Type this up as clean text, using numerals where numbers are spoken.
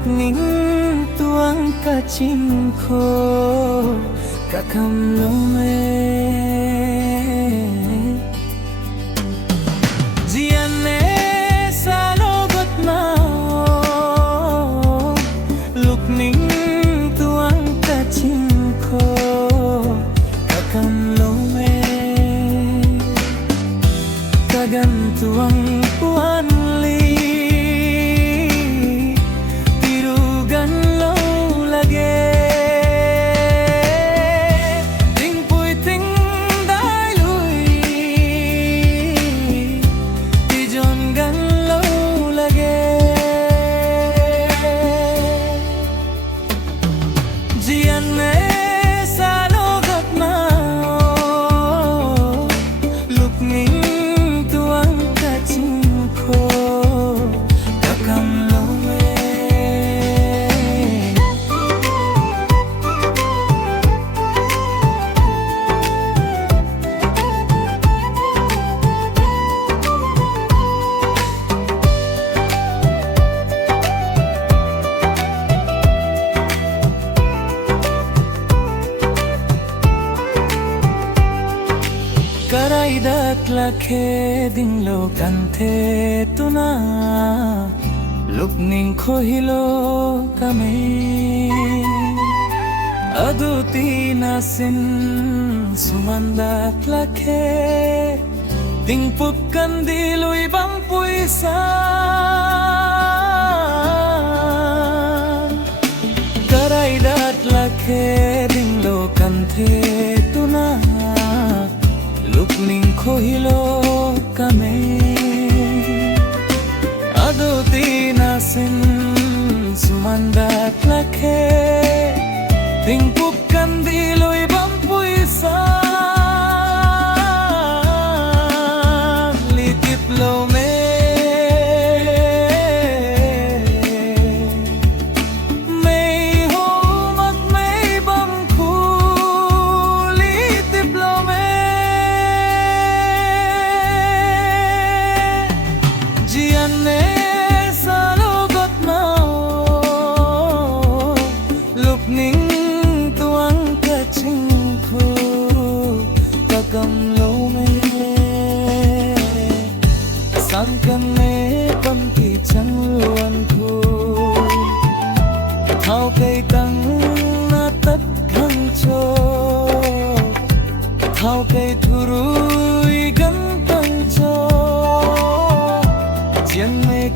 lúc nín tuang cả chim khô cả cầm lâu mê Gianne xa lô gật nào lúc nín tuang cả chim khô cả cầm lâu mê cả gần tuang puan li Karaidat lakhe ding lo kanthe tuna luk ning khohilo kame aduti nasin sumanda lakhe ding pup kan dilui bang puisa Karaidat lakhe ding lo kanthe tuna lúc ning khohilo kame aduti nasin sumanda lakhe ting pup kan diloi bam puisa litip lo me cầm lâu mê sang cân mê bấm kỳ trắng luôn thu thao cây tăng na tất khăn cho thao cây thu rui gắn tăng cho chiến mê